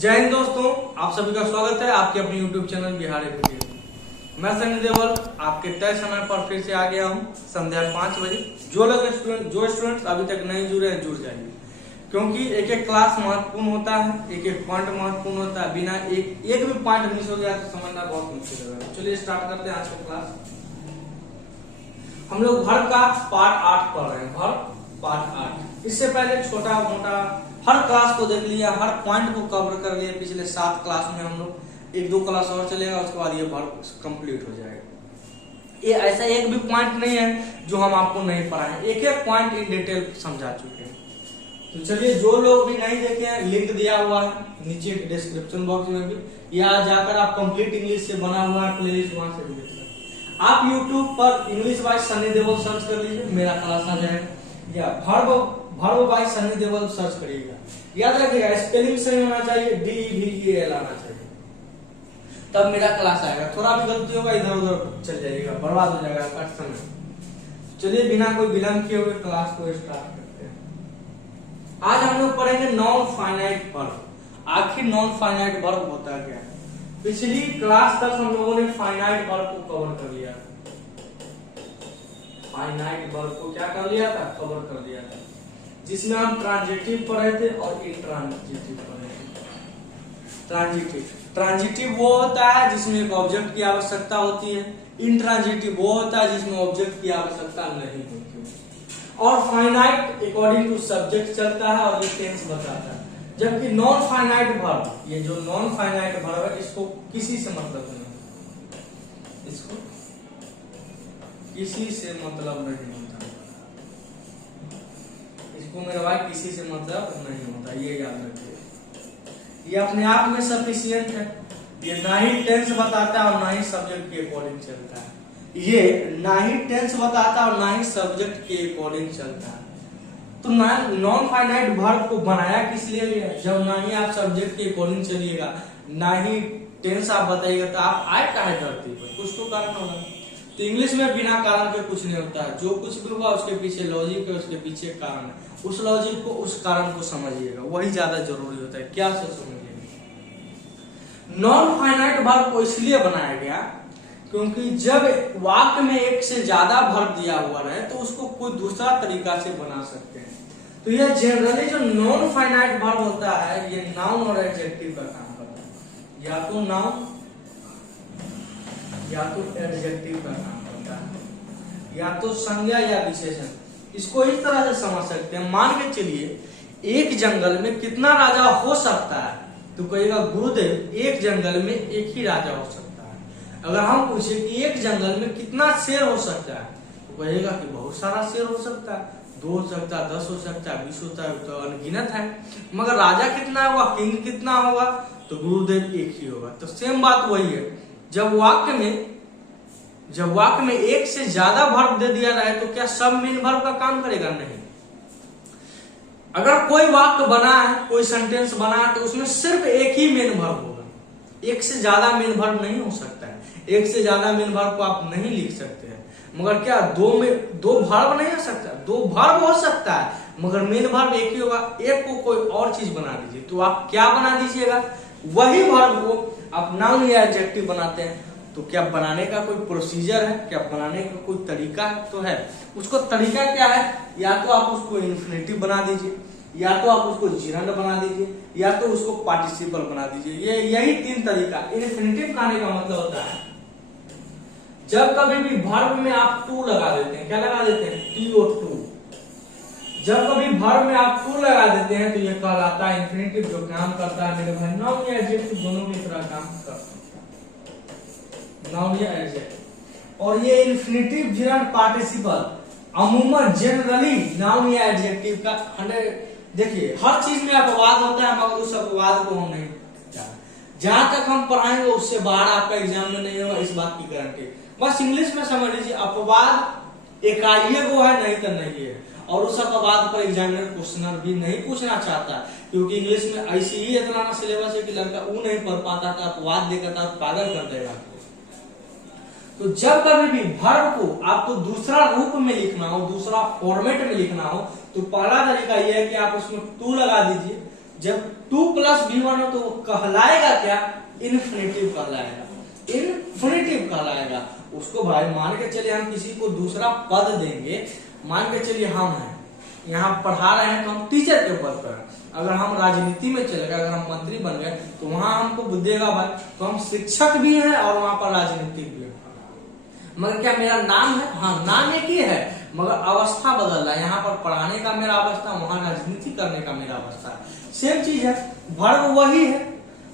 जय हिंद दोस्तों, आप सभी का स्वागत है आपके अपने YouTube चैनल बिहार एजुकेशन। मैं सनी देवल आपके तय समय पर फिर से आ गया हूँ संध्या 5 बजे। जो स्टूडेंट्स अभी तक नहीं जुड़े हैं जुड़ जाएंगे, क्योंकि एक एक क्लास महत्वपूर्ण होता है, एक एक पॉइंट महत्वपूर्ण होता है। बिना एक भी पॉइंट मिस हो गया तो समझना बहुत मुश्किल होगा। चलिए स्टार्ट करते हैं आज का क्लास। हम लोग भर का पार्ट 8 पढ़ रहे हैं, भर पार्ट 8। इससे पहले छोटा मोटा हर क्लास को देख लिया, हर पॉइंट को कवर कर लिया। पिछले 7 क्लास में हम लोग 1-2 क्लास और चलेगा, उसके बाद ये भर कंप्लीट हो जाएगा। ये ऐसा एक भी पॉइंट नहीं है जो हम आपको नहीं पढ़ाए, एक एक पॉइंट इन डिटेल समझा चुके हैं। तो चलिए, जो लोग भी नहीं देखे हैं, लिंक दिया हुआ है नीचे डिस्क्रिप्शन बॉक्स में भी, या जाकर आप कंप्लीट इंग्लिश से बना हुआ है प्लेलिस्ट, वहां से भी देख सकते हैं। आप यूट्यूब पर English by Sunny Deol search कर लीजिए, मेरा क्लास आ जाएगा, या verb by Sunny Deol search करिएगा। याद रखिएगा, स्पेलिंग सही होना चाहिए, DEVEL आना चाहिए, तब मेरा क्लास आएगा। थोड़ा भी गलती होगा इधर उधर चल जाइएगा, बर्बाद हो जाएगा कट समय। चलिए बिना कोई विलंब किए हुए क्लास को स्टार्ट करते हैं। आज हम लोग पढ़ेंगे नॉन फाइनाइट वर्ब। आखिर नॉन फाइनाइट वर्ब होता क्या है? पिछली क्लास तक हम लोगों ने फाइनाइट वर्ब को कवर कर लिया था। फाइनाइट वर्ब को क्या कर लिया था? कवर कर लिया था, जिसमें हम ट्रांजिटिव पढ़े थे और इंट्रांजिटिव पढ़े थे। ट्रांजिटिव वो होता है जिसमें एक ऑब्जेक्ट की आवश्यकता होती है, इंट्रांजिटिव वो होता है जिसमें ऑब्जेक्ट की आवश्यकता नहीं होती। और फाइनाइट अकॉर्डिंग टू सब्जेक्ट चलता है और ये टेंस बताता है। जबकि नॉन फाइनाइट वर्ब, ये जो नॉन फाइनाइट वर्ब है, इसको किसी से मतलब नहीं, इसको किसी से मतलब नहीं होता, इसको मेरे भाई किसी से मतलब नहीं होता, ये याद रखिए। ये अपने आप में सफिशिएंट है, ये ना ही टेंस बताता है और ना ही सब्जेक्ट के अकॉर्डिंग चलता है। ये ना ही टेंस बताता है और ना ही सब्जेक्ट के अकॉर्डिंग चलता है। तो नॉन फाइनाइट वर्ब को बनाया किस लिए गया? जब ना ही आप सब्जेक्ट के अकॉर्डिंग चलिएगा, ना ही टेंस आप बताइएगा, तो आप आए काहे धरती पर? कुछ तो कारण होगा। तो इंग्लिश में बिना कारण के कुछ नहीं होता है। जो कुछ भी हुआ उसके पीछे लॉजिक है, उसके पीछे कारण है। उस लॉजिक को, उस कारण को समझिएगा, वही ज्यादा जरूरी होता है। क्या से समझिएगा? नॉन फाइनाइट वर्ब को इसलिए बनाया गया क्योंकि जब वाक्य में एक से ज्यादा वर्ब दिया हुआ रहे तो उसको कोई दूसरा तरीका से बना सकते हैं। तो यह जनरली जो नॉन फाइनाइट वर्ब होता है, ये नाउन और एडजेक्टिव का काम करता है। या तो नाउन या तो एडजेक्टिव का काम करता है, या तो संज्ञा या विशेषण। इसको इस तरह से समझ सकते हैं, मान के चलिए एक जंगल में कितना राजा हो सकता है, तो कहेगा गुरुदेव एक जंगल में एक ही राजा हो सकता है। अगर हम पूछे कि एक जंगल में कितना शेर हो सकता है, तो कहेगा कि बहुत सारा शेर हो सकता है, 2 हो सकता है, 10 हो सकता है, 20 होता है, तो अनगिनत है। मगर राजा कितना होगा, किंग कितना होगा, तो गुरुदेव एक ही होगा। तो सेम बात वही है, जब वाक्य में एक से ज्यादा वर्ब दे दिया जाए तो क्या सब मेन वर्ब का काम करेगा? नहीं। अगर कोई वाक्य बना है, कोई सेंटेंस बना है, तो उसमें सिर्फ एक ही मेन वर्ब होगा, एक से ज्यादा मेन वर्ब नहीं हो सकता है। एक से ज्यादा मेन वर्ब को आप नहीं लिख सकते हैं। मगर क्या दो वर्ब नहीं हो सकता? 2 वर्ब हो सकता है, मगर मेन वर्ब एक ही होगा। एक को कोई और चीज बना दीजिए, तो आप क्या बना दीजिएगा? वही वर्ब को आप नाउन या एडजेक्टिव बनाते हैं। तो क्या बनाने का कोई प्रोसीजर है? क्या बनाने का कोई तरीका तो है? उसको तरीका क्या है? या तो आप उसको इन्फिनेटिव बना दीजिए, या तो आप उसको जिरंड बना दीजिए, या तो उसको पार्टिसिपल बना दीजिए। यही 3 तरीका। इन्फिनेटिव बनाने का मतलब होता है जब कभी भी वर्ब में आप टू लगा देते हैं। क्या लगा देते हैं? TO2। जब कभी वर्ब में आप टू लगा देते हैं तो यह कहलाता है इन्फिनेटिव, जो काम करता है मेरे भाई नाउन या एडजेक्टिव दोनों की तरह काम करता है। नाउन या एडजेक्टिव। और ये इन्फिनेटिव, जिरंड, पार्टिसिपल अमूमन जनरली नाउन या एडजेक्टिव का 100। देखिए, हर चीज में अपवाद होता है, मगर उस अपवाद को हम नहीं, जहां तक हम पढ़ाएंगे उससे बाहर आपका एग्जाम में नहीं होगा, इस बात की गारंटी। बस इंग्लिश में समझ लीजिए, अपवाद एकाएक वो है, नहीं तो नहीं है। और उस अपवाद पर एग्जामिनर क्वेश्चन भी नहीं पूछना चाहता, क्योंकि इंग्लिश में ऐसी ही इतना ना सिलेबस है कि लड़का वो नहीं पढ़ पाता था, अपवाद देकर था, पागल कर देगा। तो जब कभी भी वर्ब को आपको दूसरा रूप में लिखना हो, दूसरा फॉर्मेट में लिखना हो, तो पहला तरीका यह है कि आप उसमें टू लगा दीजिए। जब 2 प्लस V1 हो तो वो कहलाएगा क्या, इन्फिनेटिव कहलाएगा, इन्फिनेटिव कहलाएगा। उसको भाई मान के चलिए हम किसी को दूसरा पद देंगे, मान के चलिए हम हैं यहाँ पढ़ा रहे हैं तो हम टीचर के पद पर, अगर हम राजनीति में चले गए, अगर हम मंत्री बन गए तो वहां हमको देगा भाई, तो हम शिक्षक भी हैं और वहां पर राजनीतिक भी है। मगर क्या मेरा नाम है, हाँ नाम एक ही है, मगर अवस्था बदल रहा है, यहाँ पर पढ़ाने का मेरा अवस्था, वहां राजनीति करने का मेरा अवस्था है। सेम चीज है, वर्ब वही है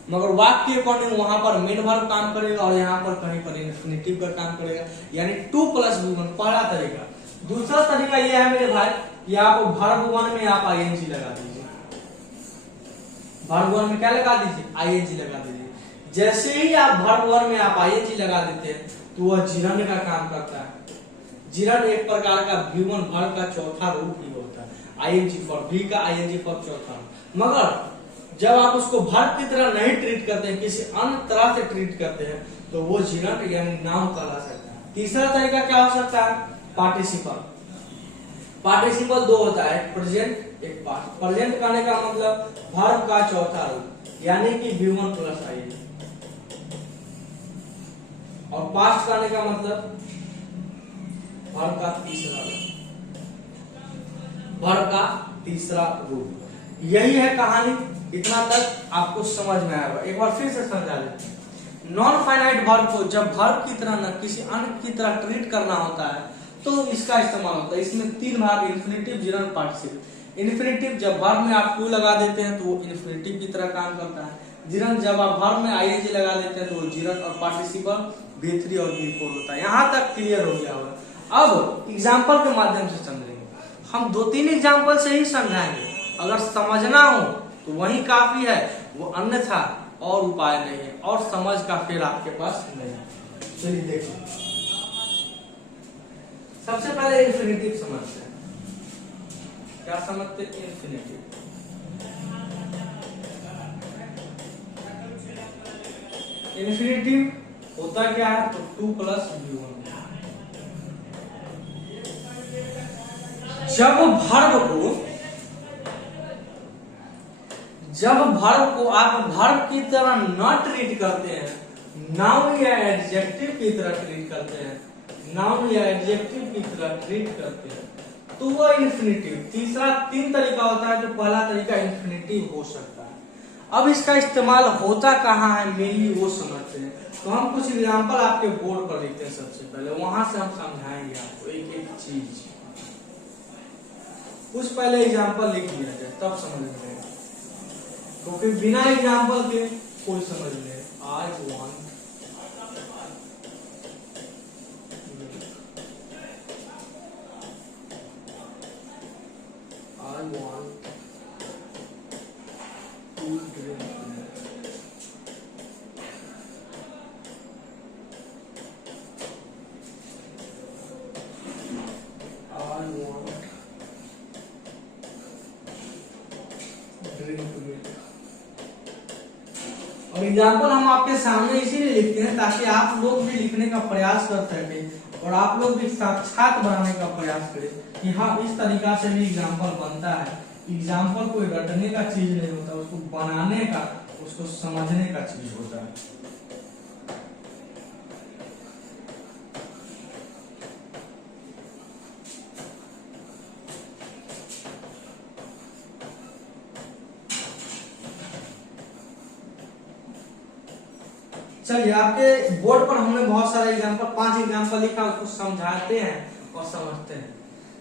मगर वाक्य के अकॉर्डिंग वहां पर मेन वर्ब काम करेगा और यहाँ पर कहीं पर इन्फिनेटिव का काम करेगा, यानी 2 प्लस V1 पहला तरीका। दूसरा तरीका यह है मेरे भाई कि आप वर्ब 1 में आप ing लगा दीजिए, वर्ब 1 में क्या लगा दीजिए, ing लगा दीजिए। जैसे ही आप वर्ब 1 में आप ing लगा देते हैं तो वह जिरंड का काम करता है। जिरंड एक प्रकार का V1 वर्ब का चौथा रूप ही होता है, ing फॉर V का ing फॉर चौथा। मगर जब आप उसको वर्ब की तरह नहीं ट्रीट करते हैं, किसी अन्य तरह से ट्रीट करते हैं तो वो जिरंड यानी नाउन कहला सकता है। तीसरा तरीका क्या हो सकता है, पार्टिसिपल। पार्टिसिपल दो होता है, प्रेजेंट एक पास्ट। प्रेजेंट करने का मतलब वर्ब का चौथा रूप यानी कि V1 प्लस ing, और पास्ट करने का मतलब वर्ब का तीसरा रूप, वर्ब का तीसरा रूप। यही है कहानी, इतना तक आपको समझ में आएगा। एक बार फिर से समझा लेते। नॉन फाइनाइट वर्ब को जब वर्ब की तरह न किसी अन्य की तरह ट्रीट करना होता है तो इसका इस्तेमाल होता है। इसमें 3 भाग, इन्फिनेटिव, जिरंड, पार्टिसिपल। इन्फिनेटिव जब वर्ब में आप टू लगा देते हैं तो वो इन्फिनेटिव की तरह काम करता है। जिरंड जब आप वर्ब में ing लगा देते हैं तो वो जिरंड, और पार्टिसिपल V3 और V4 होता है। यहाँ तक क्लियर हो गया होगा। अब एग्जाम्पल के माध्यम से समझेंगे, हम 2-3 एग्जाम्पल से ही समझाएंगे। अगर समझना हो तो वही काफी है, वो अन्यथा और उपाय नहीं है, और समझ का फिर आपके पास नहीं है। चलिए देखिए, सबसे पहले इन्फिनेटिव समझते हैं। क्या समझते हैं इन्फिनेटिव? इन्फिनेटिव होता क्या है, तो 2 प्लस V1। जब वर्ब को आप वर्ब की तरह न ट्रीट करते हैं, नाउन या एडजेक्टिव की तरह ट्रीट करते हैं, नाउन या एडजेक्टिव की तरह ट्रीट करते हैं तो वो इन्फिनेटिव। तीसरा 3 तरीका होता है, जो पहला तरीका इन्फिनेटिव हो सकता है। अब इसका इस्तेमाल होता कहाँ है मेनली वो समझते हैं। तो हम कुछ एग्जाम्पल आपके बोर्ड पर लिखते हैं। सबसे पहले वहां से हम समझाएंगे आपको एक एक चीज। कुछ पहले एग्जाम्पल लिख लिया जाए तब समझ में आएगा, क्योंकि बिना एग्जाम्पल के कोई समझ ले। I want to drink milk. I want drink milk. और एग्जाम्पल हम आपके सामने इसीलिए लिखते हैं ताकि आप लोग भी लिखने का प्रयास कर सकें और आप लोग भी साक्षात बनाने का प्रयास करें कि हाँ इस तरीका से भी एग्जाम्पल बनता है। एग्जाम्पल कोई रटने का चीज नहीं होता, उसको बनाने का, उसको समझने का चीज होता है। चलिए, आपके बोर्ड पर हमने बहुत सारे एग्जाम्पल, 5 एग्जाम्पल लिखा, उसको समझाते हैं और समझते हैं।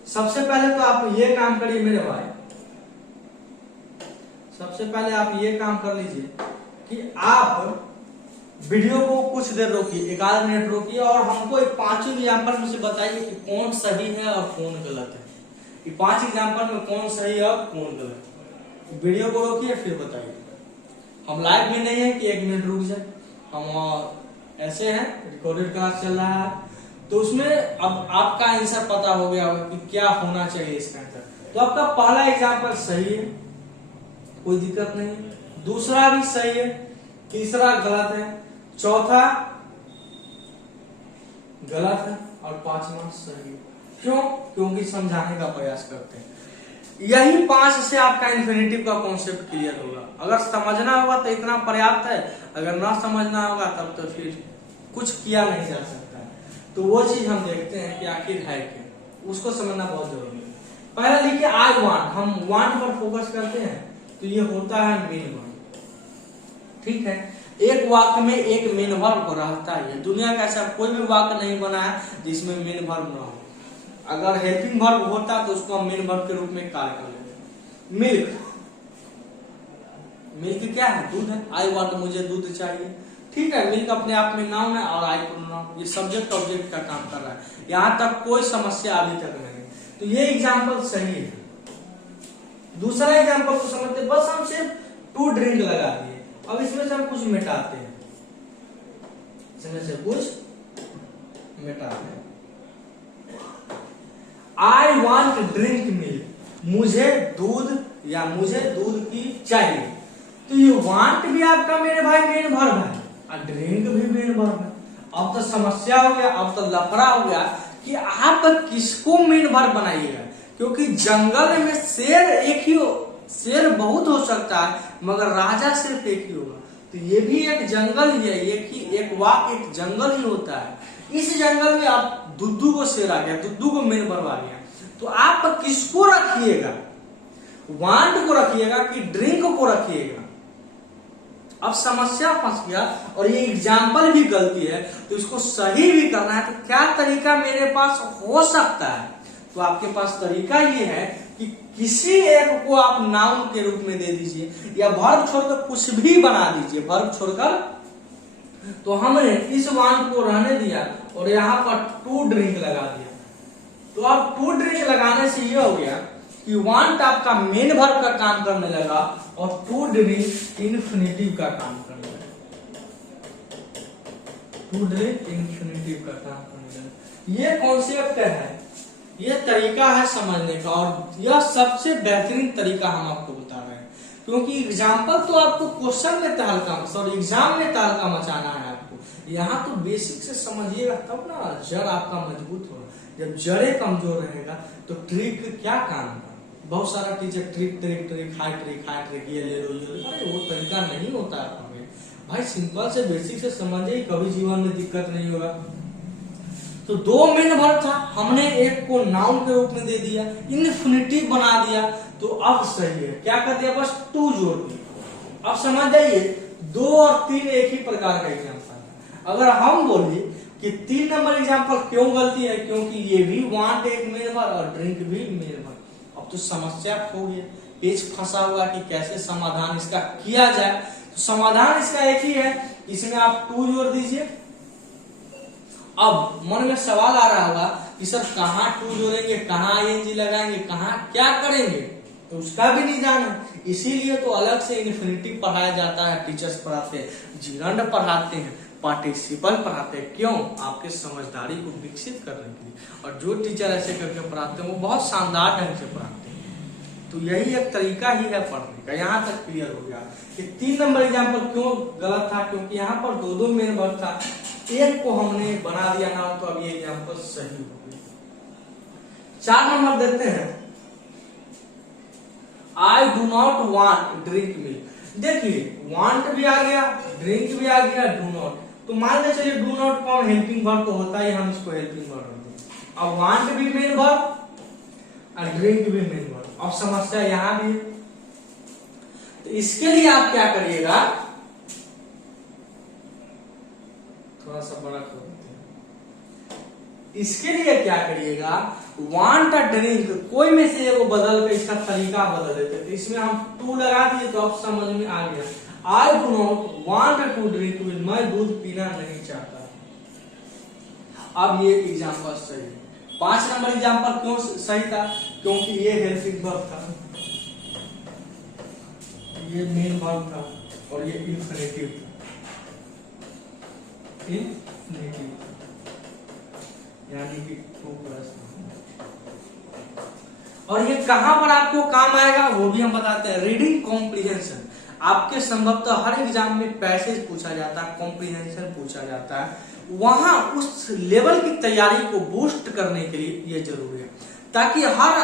सबसे पहले तो आप ये काम करिए मेरे भाई, सबसे पहले आप ये काम कर लीजिए कि आप वीडियो को कुछ देर रोकिए, 1 मिनट रोकिए और हमको 5 एग्जाम्पल में से बताइए कि कौन सही है और कौन गलत है। ये 5 एग्जाम्पल में कौन सही है और कौन गलत। वीडियो को रोकिए फिर बताइए। हम लाइव भी नहीं है कि 1 मिनट रुक जाए, हम ऐसे हैं, रिकॉर्डेड क्लास चल रहा है, तो उसमें अब आपका आंसर पता हो गया होगा कि क्या होना चाहिए इसका आंसर। तो आपका पहला एग्जाम्पल सही है, कोई दिक्कत नहीं, दूसरा भी सही है, तीसरा गलत है, चौथा गलत है और 5वां सही है। क्यों? क्योंकि समझाने का प्रयास करते हैं। यही 5 से आपका इन्फिनिटिव का कॉन्सेप्ट क्लियर होगा। अगर समझना होगा तो इतना पर्याप्त है, अगर ना समझना होगा तब तो फिर कुछ किया नहीं जा सकता। तो वो चीज हम देखते हैं कि आखिर है क्या, उसको समझना बहुत जरूरी है। पहला लिखिए आई वांट, हम वांट पर फोकस करते हैं तो ये होता है मेन वर्ब, ठीक है। एक वाक्य में एक मेन वर्ब रहता है, दुनिया का ऐसा कोई भी वाक्य नहीं बना है जिसमें मेन वर्ब ना हो। अगर हेल्पिंग वर्ब होता तो उसको हम मेन वर्ब के रूप में कार्य कर लेते। मिल्क, मिल्क क्या है? दूध है। आई वांट, मुझे दूध चाहिए, ठीक है। मिल्क अपने आप में नाउन है और आई प्रोनाउन, ये सब्जेक्ट ऑब्जेक्ट का काम कर रहा है। यहां तक कोई समस्या अभी तक नहीं, तो ये एग्जाम्पल सही है। दूसरा एग्जाम्पल को समझते, बस हम सिर्फ टू ड्रिंक लगा दिए, अब इसमें से हम कुछ मिटाते हैं, इसमें से कुछ मिटाते हैं। आई वांट ड्रिंक मिल्क, मुझे दूध या मुझे दूध की चाहिए। तो ये वांट भी आपका मेरे भाई मेन वर्ब है और ड्रिंक भी मेन वर्ब है। अब तो समस्या हो गया, अब तो लफड़ा हो गया कि आप किसको मेन वर्ब बनाइएगा, क्योंकि जंगल में शेर एक ही हो, शेर बहुत हो सकता है मगर राजा सिर्फ एक ही होगा। तो ये भी एक जंगल ही है, एक वाक्य एक जंगल ही होता है। इस जंगल में आप दुद्दू को शेर आ गया, दुद्दू को मेन वर्ब आ गया, तो आप किसको रखिएगा? वांट को रखिएगा कि ड्रिंक को रखिएगा? अब समस्या फंस गया और ये एग्जाम्पल भी गलती है, तो इसको सही भी करना है। तो क्या तरीका मेरे पास हो सकता है? तो आपके पास तरीका ये है कि किसी एक को आप नाउन के रूप में दे दीजिए या वर्ब छोड़कर कुछ भी बना दीजिए, वर्ब छोड़कर। तो हमने इस वांट को रहने दिया और यहाँ पर टू ड्रिंक लगा दिया। तो अब टू ड्रिंक लगाने से ये हो गया कि वांट आपका मेन वर्ब का काम करने लगा और टू ड्रिंक इन्फिनिटिव का काम करने लगा, टू ड्रिंक इन्फिनिटिव का काम करने लगा। ये कॉन्सेप्ट है, ये तरीका है समझने का, और यह सबसे बेहतरीन तरीका हम आपको बता रहे हैं, क्योंकि एग्जाम्पल तो आपको क्वेश्चन में तहलका, सॉरी एग्जाम में तहलका मचाना है आपको। यहाँ तो बेसिक से समझिएगा तब ना जड़ आपका मजबूत होगा। जब जड़े कमजोर रहेगा तो ट्रिक क्या काम है? बहुत सारा teacher trick trick trick high trick ये ले लो ये लो, अरे वो तरीका नहीं होता है भाई। सिंपल से बेसिक से समझिए, कभी जीवन में दिक्कत नहीं होगा। तो दो मेन वर्ब था, हमने एक को नाउन के रूप में दे दिया, इन्फिनिटिव बना दिया, तो अब सही है। क्या कर दिया? बस टू जोड़ दिया। अब समझ जाइए 2 और 3 एक ही प्रकार का एग्जाम्पल है। अगर हम बोले कि 3 नंबर एग्जाम्पल क्यों गलती है, क्योंकि ये भी वांट एक मेन वर्ब और ड्रिंक भी मेन वर्ब। अब तो समस्या हो गई, पेच फंसा हुआ कि कैसे समाधान इसका किया जाए। तो समाधान इसका एक ही है, इसमें आप टू जोड़ दीजिए। अब मन में सवाल आ रहा होगा कि सर कहाँ टू जोड़ेंगे, कहाँ आईएनजी लगाएंगे, कहाँ क्या करेंगे, तो उसका भी नहीं जाना। इसीलिए तो अलग से इन्फिनिटिव पढ़ाया जाता है, टीचर्स पढ़ाते हैं, जिरंड पढ़ाते हैं, पार्टिसिपल पढ़ाते हैं। क्यों? आपके समझदारी को विकसित करने के लिए। और जो टीचर ऐसे करके पढ़ाते हैं वो बहुत शानदार ढंग से पढ़ाते हैं। तो यही एक तरीका ही है पढ़ने का। यहाँ तक क्लियर हो गया कि 3 नंबर एग्जाम्पल क्यों गलत था, क्योंकि यहाँ पर 2 मेन वर्ब था, एक को हमने बना दिया नाउन, तो अब ये एग्जाम्पल सही हो गया। 4 नंबर देते हैं, आई do not want drink milk. देखिए वांट भी आ गया, ड्रिंक भी आ गया, डू नॉट। तो मान लीजिए चलिए डू नॉट कौन हेल्पिंग वर्ब तो होता है, हम इसको हेल्पिंग वर्ब रखते हैं। अब वांट भी मेन वर्ब और ड्रिंक भी मेन वर्ब। अब समस्या यहां भी, तो इसके लिए आप क्या करिएगा, थोड़ा सा बड़ा कर देते हैं। इसके लिए क्या करिएगा, वांट और ड्रिंक कोई में से वो बदल कर इसका तरीका बदल देते। तो इसमें हम टू लगा दिए तो अब समझ में आ गया। I do not want to drink milk, मैं दूध पीना नहीं चाहता। अब ये एग्जाम्पल सही है। 5 नंबर एग्जाम्पल क्यों सही था, क्योंकि ये हेल्पिंग वर्ब था, ये मेन वर्ब था और ये इन्फिनिटिव था, इन्फिनिटिव यानी कि 2+। और ये कहां पर आपको काम आएगा वो भी हम बताते हैं। रीडिंग कॉम्प्रिहेंशन, आपके संभवतः हर एग्जाम में पैसेज पूछा जाता है, कॉम्प्रिहेंशन पूछा जाता है, वहां उस लेवल की तैयारी को बूस्ट करने के लिए ये जरूरी है, ताकि हर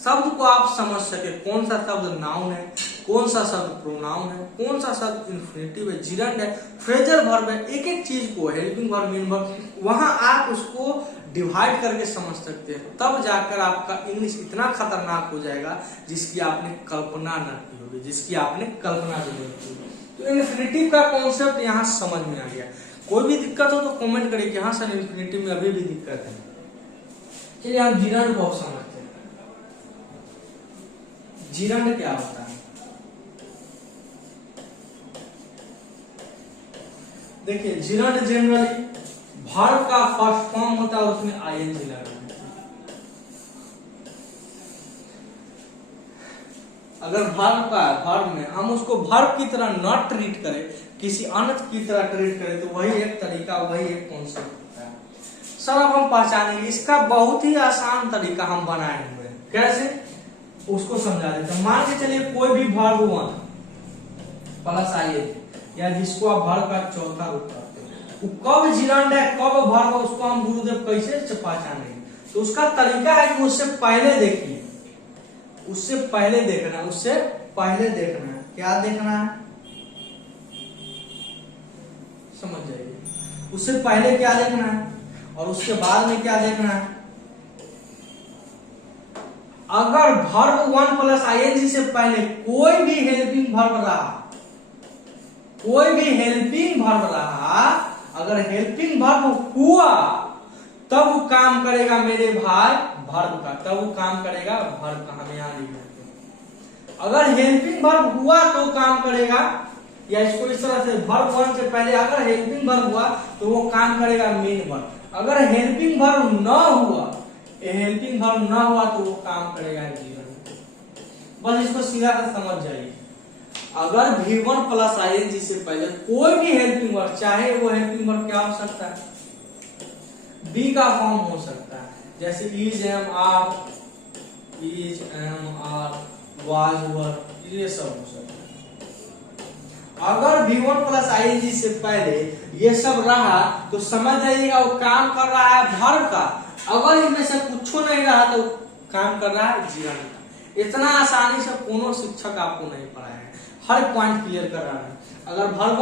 शब्द को आप समझ सके, कौन सा शब्द नाउन है, कौन सा शब्द प्रोनाउन है, कौन सा शब्द इन्फिनेटिव है, जिरंड है, फ्रेजल वर्ब है, एक एक चीज को हेल्पिंग वर्ब, मेन वर्ब, वहां आप उसको डिवाइड करके समझ सकते हैं। तब जाकर आपका इंग्लिश इतना खतरनाक हो जाएगा जिसकी आपने कल्पना न की होगी, जिसकी आपने कल्पना भी नहीं की। तो इन्फिनेटिव का कॉन्सेप्ट यहाँ समझ में आ गया। कोई भी दिक्कत हो तो कमेंट करिए कि हाँ सर इन्फिनेटिव में अभी भी दिक्कत है। चलिए हम जिरंड को समझते हैं। जिरंड क्या होता है? देखिए जिरंड जनरली वर्ब का फर्स्ट फॉर्म होता है, उसमें आईएनजी लगा। अगर वर्ब में हम उसको वर्ब की तरह न ट्रीट करें, किसी अन्य की तरह ट्रीट करें, तो वही एक तरीका, वही एक कॉन्सेप्ट होता है। सर अब हम पहचानेंगे, इसका बहुत ही आसान तरीका हम बनाए हुए हैं। कैसे, उसको समझा देते हैं। मान के चलिए कोई भी वर्ब वन प्लस आईएनजी, या जिसको आप वर्ब का चौथा रूप करते हैं, वो कब जिरंड है कब वर्ब है, उसको हम गुरुदेव कैसे पहचानेंगे? तो उसका तरीका है कि उससे पहले देखिए, उससे पहले देखना है, उससे पहले देखना है। क्या देखना है? समझ जाइए, उससे पहले क्या देखना है और उसके बाद में क्या देखना है। अगर वर्ब वन प्लस आईएनजी से पहले कोई भी हेल्पिंग वर्ब रहा, कोई भी हेल्पिंग वर्ब रहा, अगर हेल्पिंग वर्ब हुआ तब वो काम करेगा मेरे भाई वर्ब का, तब वो काम करेगा वर्ब का। हमें यहां लिख देते हैं। अगर हेल्पिंग वर्ब हुआ तो काम करेगा, या इसको इस तरह से वर्ब वन से पहले अगर हेल्पिंग वर्ब हुआ तो वो काम करेगा मेन वर्ब। अगर हेल्पिंग वर्ब न हुआ, हेल्पिंग वर्ब न हुआ तो वो काम करेगा जिरंड। बस इसको सीधा से समझ जाइए। अगर V1 प्लस आईएनजी से पहले कोई भी हेल्पिंग वर्ब, चाहे वो हेल्पिंग वर्ब क्या हो सकता है, बी का फॉर्म हो सकता है, जैसे is am are, was were, ये सब हो सकता है। अगर V1 प्लस आईएनजी से पहले ये सब रहा तो समझ जाइएगा वो काम कर रहा है वर्ब का। अगर इनमें से कुछ नहीं रहा तो काम कर रहा है जिरंड का। इतना आसानी से कोनो शिक्षक आपको नहीं पढ़ाया है, हर पॉइंट क्लियर कर रहा है। अगर वर्ब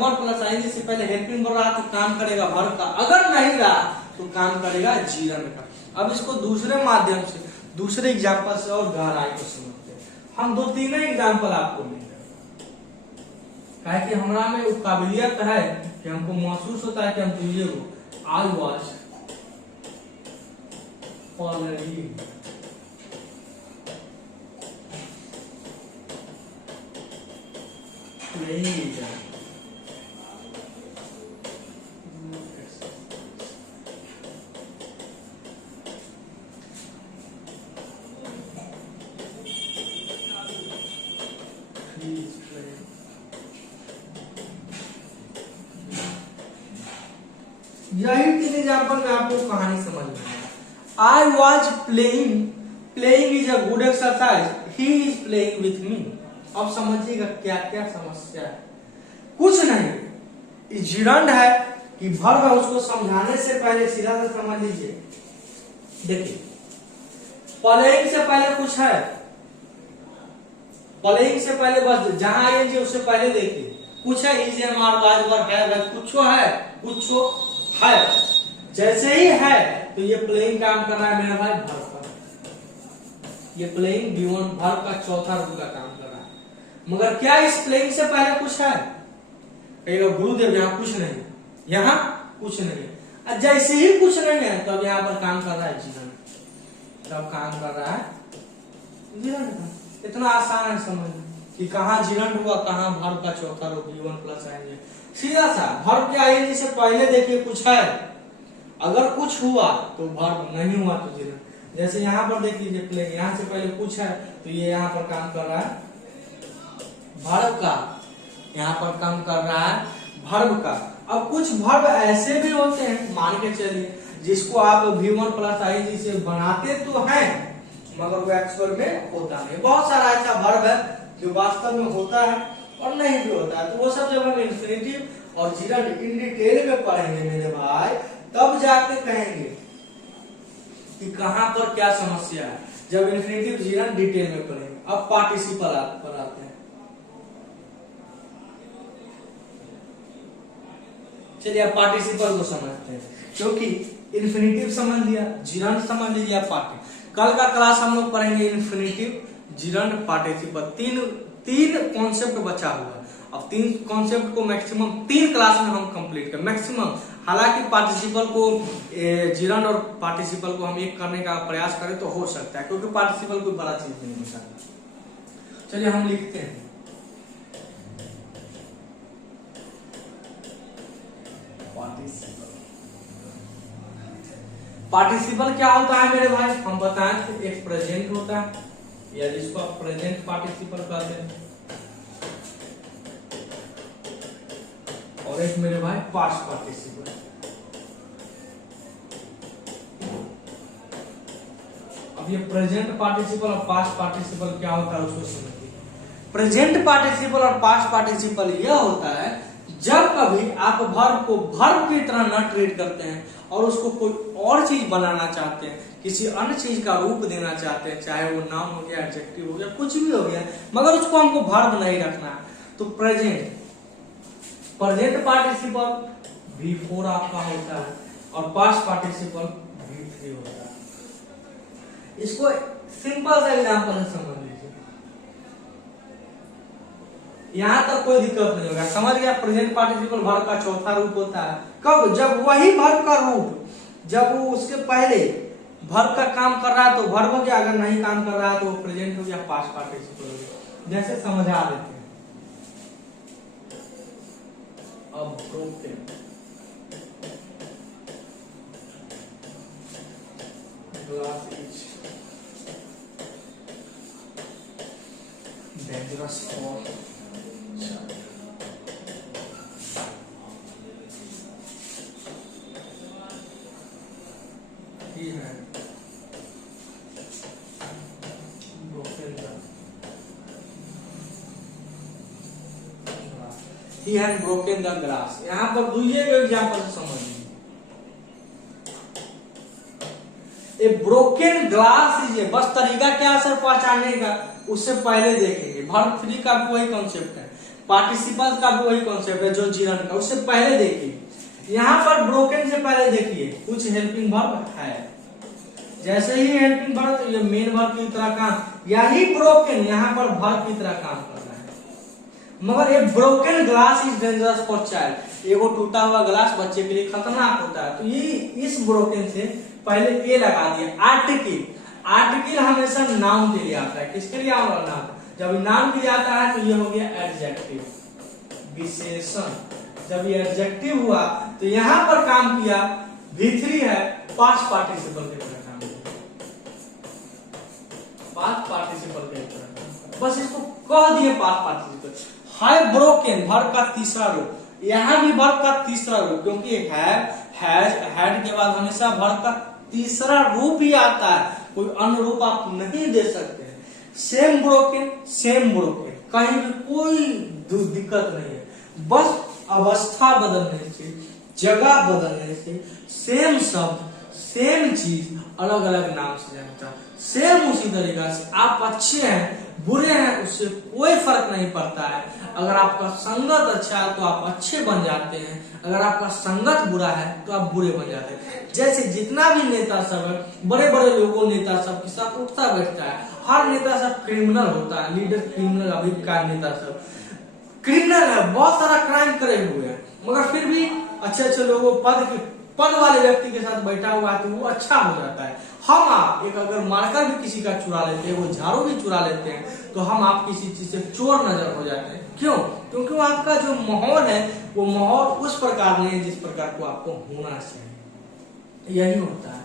वन प्लस आईएनजी से पहले हेल्पिंग वर्ब रहा तो काम करेगा वर्ब का, अगर नहीं रहा तो काम करेगा जिरंड का। अब इसको दूसरे माध्यम से, दूसरे एग्जाम्पल से और गहराई को समझते हैं। हम दो तीन एग्जाम्पल आपको लेंगे, कि हमारा में वो काबिलियत है कि हमको महसूस होता है कि हम तो ये आई वॉज ऑलरेडी प्लेइंग। यही तीन एग्जाम्पल में आपको कहानी समझ में आएगा। I was playing, playing is a good exercise, he is playing with me. अब समझिएगा क्या क्या समस्या है। कुछ नहीं, जिरंड है कि वर्ब है, उसको समझाने से पहले सीधा से समझ लीजिए। देखिए प्लेइंग से पहले कुछ है, प्लेइंग से पहले बस जहां आएंगे उससे पहले देखिए कुछ है, is am are was were है, कुछ है, कुछ है। जैसे ही है तो ये प्लेइंग काम कर रहा है मेरा भाई वर्ब का। ये प्लेइंग V1 वर्ब का चौथा रूप का काम कर रहा है। मगर क्या इस प्लेइंग से पहले कुछ है? कहेगा गुरुदेव यहाँ कुछ नहीं, यहाँ कुछ नहीं है। जैसे ही कुछ नहीं है तब तो यहाँ पर काम कर रहा है जिरंड, तब काम कर रहा है जिरंड का। इतना आसान है समझना कि कहाँ जिरंड हुआ, कहाँ वर्ब का चौथा रूप V1 प्लस आएंगे। सीधा सा वर्ब के आईएनजी से पहले देखिए कुछ है, अगर कुछ हुआ तो वर्ब, नहीं हुआ तो जिरंड। जैसे यहाँ पर देख लीजिए प्लेइंग, यहाँ से पहले कुछ है तो ये यहाँ पर काम कर रहा है वर्ब का, यहाँ पर काम कर रहा है वर्ब का। अब कुछ वर्ब ऐसे भी होते हैं, मान के चलिए, जिसको आप V1 प्लस आईएनजी से बनाते तो हैं मगर वो एक्चुअल में होता नहीं। बहुत सारा ऐसा वर्ब है जो वास्तव में होता है और नहीं भी होता है। तो वो सब जब हम इंफिनिटिव और जिरंड इन डिटेल में पढ़ेंगे मेरे भाई, तब जाके कहेंगे कि कहां पर क्या समस्या है। जब इन्फिनेटिव जिरंड डिटेल में पढ़ेंगे। अब पार्टिसिपल पर आते हैं। चलिए अब पार्टिसिपल को समझते हैं, क्योंकि इन्फिनेटिव समझ लिया, जिरंड समझ लिया, पार्टी। कल का क्लास हम लोग पढ़ेंगे इन्फिनेटिव, जिरंड, पार्टिसिपल, तीन कॉन्सेप्ट बचा हुआ। अब 3 कॉन्सेप्ट को मैक्सिमम 3 क्लास में हम कंप्लीट करें मैक्सिमम। हालांकि पार्टिसिपल को, जिरंड और पार्टिसिपल को हम एक करने का प्रयास करें तो हो सकता है, क्योंकि पार्टिसिपल कोई बड़ा चीज नहीं होता। चलिए हम लिखते हैं पार्टिसिपल क्या होता है मेरे भाई, हम बताएं तो एक प्रेजेंट होता है, या जिसको आप प्रेजेंट पार्टिसिपल कहते हैं, और एक मेरे भाई पास्ट पार्टिसिपल। अब ये प्रेजेंट पार्टिसिपल और पास्ट पार्टिसिपल क्या होता है उसको समझिए। प्रेजेंट पार्टिसिपल और पास्ट पार्टिसिपल यह होता है जब कभी आप वर्ब को वर्ब की तरह न ट्रीट करते हैं और उसको कोई और चीज बनाना चाहते हैं, किसी अन्य चीज का रूप देना चाहते हैं, चाहे वो नाम हो गया, एडजेक्टिव हो गया, कुछ भी हो गया, मगर उसको हमको वर्ब नहीं रखना है, तो प्रेजेंट पार्टिसिपल V4 आपका होता है और पास्ट पार्टिसिपल V3 होता है। इसको सिंपल सा एग्जांपल से समझ लीजिए, यहां तक कोई दिक्कत नहीं होगा, समझ गया। प्रेजेंट पार्टिसिपल वर्ब का चौथा रूप होता है, कब, जब वही वर्ब का रूप, जब वो उसके पहले वर्ब का काम कर रहा है तो वर्ब हो गया, अगर नहीं काम कर रहा है तो वो प्रेजेंट हो गया, पास्ट पार्टिसिपल हो गया। जैसे समझा देते हैं, अब broken, glass is dangerous for child. He had broken the He had broken the glass। यहाँ पर दूसरे एग्जाम्पल से समझ लीजिए, ए ब्रोकन ग्लास इज, बस तरीका क्या सर पहचानने का, उससे पहले देखेंगे। वर्ब 3 का भी वही कॉन्सेप्ट है, पार्टिसिपल का भी वही कॉन्सेप्ट है जो जिरंड का, उससे पहले देखिए। यहाँ पर ब्रोकन से पहले देखिए कुछ हेल्पिंग वर्ब है, जैसे ही हेल्पिंग वर्ब तो ये मेन वर्ब की तरह काम, यही ब्रोकन यहाँ पर वर्ब की तरह काम कर रहा है। मगर ये broken glass is dangerous for child, एगो टूटा हुआ ग्लास बच्चे के लिए खतरनाक होता है, तो ये इस ब्रोकन से पहले ए लगा दिया। आर्टिकल हमेशा नाउन के लिए आता है, किसके लिए आता है, जब नाउन के लिए आता है तो ये हो गया एडजेक्टिव, विशेषण। जब ये एडजेक्टिव हुआ तो यहाँ पर काम किया V3 है, पास्ट पार्टिसिपल के तरह काम किया, पास्ट पार्टिसिपल के तरह, बस इसको कह दिए पास्ट पार्टिसिपल। हाय ब्रोकन वर्ब का तीसरा रूप, यहाँ भी वर्ब का तीसरा रूप, क्योंकि हैड के बाद हमेशा वर्ब का तीसरा रूप ही आता है, कोई अन्य रूप आप नहीं दे सकते हैं। सेम ब्रोकन, कहीं भी कोई दिक्कत नहीं है, बस अवस्था बदलने से, जगह बदलने से सेम शब्द, सेम चीज अलग अलग नाम से जानता है। सेम उसी तरीका से आप अच्छे हैं बुरे हैं उससे कोई फर्क नहीं पड़ता है। अगर आपका संगत अच्छा है तो आप अच्छे बन जाते हैं, अगर आपका संगत बुरा है तो आप बुरे बन जाते हैं। जैसे जितना भी नेता सब है, बड़े बड़े लोगों नेता सब के साथ उठता बैठता है, हर नेता सब क्रिमिनल होता है, लीडर क्रिमिनल, अभी का नेता सब क्रिमिनल है, बहुत सारा क्राइम करे हुए हैं, मगर फिर भी अच्छे लोगों पद वाले व्यक्ति के साथ बैठा हुआ है तो वो अच्छा हो जाता है। हम आप एक अगर मार्कर भी किसी का चुरा लेते हैं, वो झाड़ू भी चुरा लेते हैं, तो हम आप किसी चीज से चोर नजर हो जाते हैं। क्यों? क्योंकि वो आपका जो माहौल है वो माहौल उस प्रकार नहीं है जिस प्रकार को आपको होना चाहिए। यही होता है।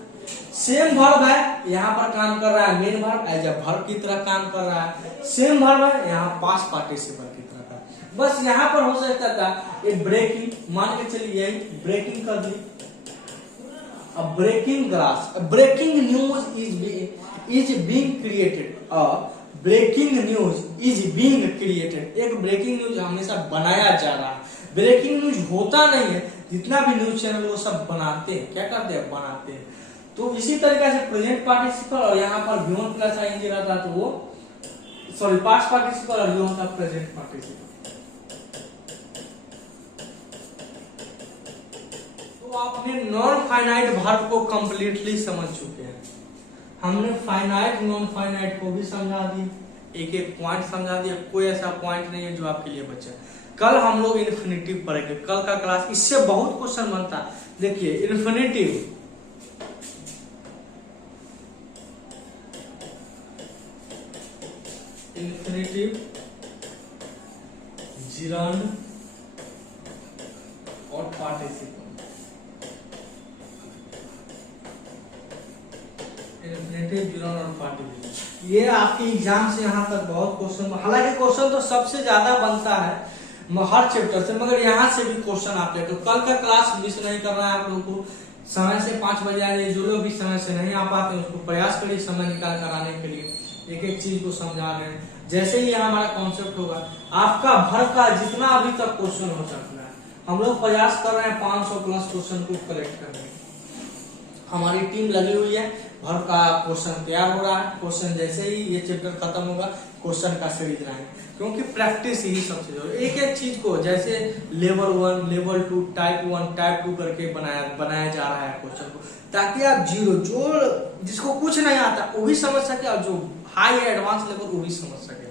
सेम वर्ब है, यहाँ पर काम कर रहा है main verb, as a verb की तरह काम कर रहा है। सेम वर्ब है, यहाँ पास्ट पार्टिसिपल की तरह का, बस यहाँ पर हो सकता था एक ब्रेकिंग, मान के चलिए यही ब्रेकिंग कर दी। A breaking glass, a breaking news is being created. A breaking news is being created. एक ब्रेकिंग न्यूज हमेशा बनाया जा रहा है, ब्रेकिंग न्यूज होता नहीं है। जितना भी न्यूज चैनल वो सब बनाते हैं, क्या करते हैं, बनाते हैं। तो इसी तरीके से प्रेजेंट पार्टिसिपल और यहाँ पर V1 प्लस आईएनजी रहता तो वो सॉरी पास्ट पार्टिसिपल और ये होता प्रेजेंट पार्टिसिपल। तो आपने नॉन फाइनाइट वर्ब को कंप्लीटली समझ चुके हैं। हमने फाइनाइट नॉन फाइनाइट को भी समझा दी, एक एक पॉइंट समझा दिया, कोई ऐसा पॉइंट नहीं है जो आपके लिए बचा। कल हम लोग इन्फिनिटिव पढ़ेंगे, कल का क्लास इससे बहुत क्वेश्चन बनता है। देखिए इन्फिनिटिव, इन्फिनिटिव, जिरंड और पार्टिसिपल, इन्फिनिटिव, जिरंड और पार्टिसिपल, ये आपके एग्जाम से यहाँ तक बहुत क्वेश्चन, हालांकि क्वेश्चन तो सबसे ज्यादा बनता है हर चैप्टर से, मगर यहाँ से भी क्वेश्चन आपके। तो कल का क्लास मिस नहीं करना है आप लोगों को, समय से 5 बजे आए। जो लोग भी समय से नहीं आ पाते उसको प्रयास करिए समय निकाल कर आने के लिए, एक एक चीज को समझा रहे हैं। जैसे ही हमारा कॉन्सेप्ट होगा, आपका भर का जितना अभी तक क्वेश्चन हो सकता है, हम लोग प्रयास कर रहे हैं 500 प्लस क्वेश्चन को कलेक्ट करने। हमारी टीम लगी हुई है, भर का क्वेश्चन तैयार हो रहा है। क्वेश्चन जैसे ही ये चैप्टर खत्म होगा, क्वेश्चन का सीरीज लाएंगे, क्योंकि प्रैक्टिस ही सबसे जरूरी। एक एक चीज को जैसे लेवल 1, लेवल 2, टाइप 1, टाइप 2 करके बनाया जा रहा है क्वेश्चन को, ताकि आप जीरो, जो जिसको कुछ नहीं आता वो भी समझ सके और जो हाई एडवांस लेवल वो भी समझ सके।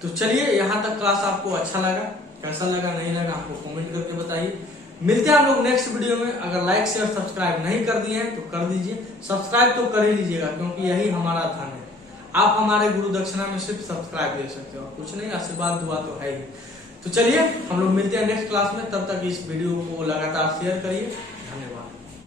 तो चलिए, यहाँ तक क्लास आपको अच्छा लगा, कैसा लगा नहीं लगा आपको कमेंट करके बताइए। मिलते हैं हम लोग नेक्स्ट वीडियो में। अगर लाइक शेयर सब्सक्राइब नहीं कर दिए हैं तो कर दीजिए, सब्सक्राइब तो कर ही लीजिएगा, क्योंकि यही हमारा धन है। आप हमारे गुरु दक्षिणा में सिर्फ सब्सक्राइब दे सकते हो, कुछ नहीं, आशीर्वाद दुआ तो है ही। तो चलिए हम लोग मिलते हैं नेक्स्ट क्लास में, तब तक इस वीडियो को लगातार शेयर करिए।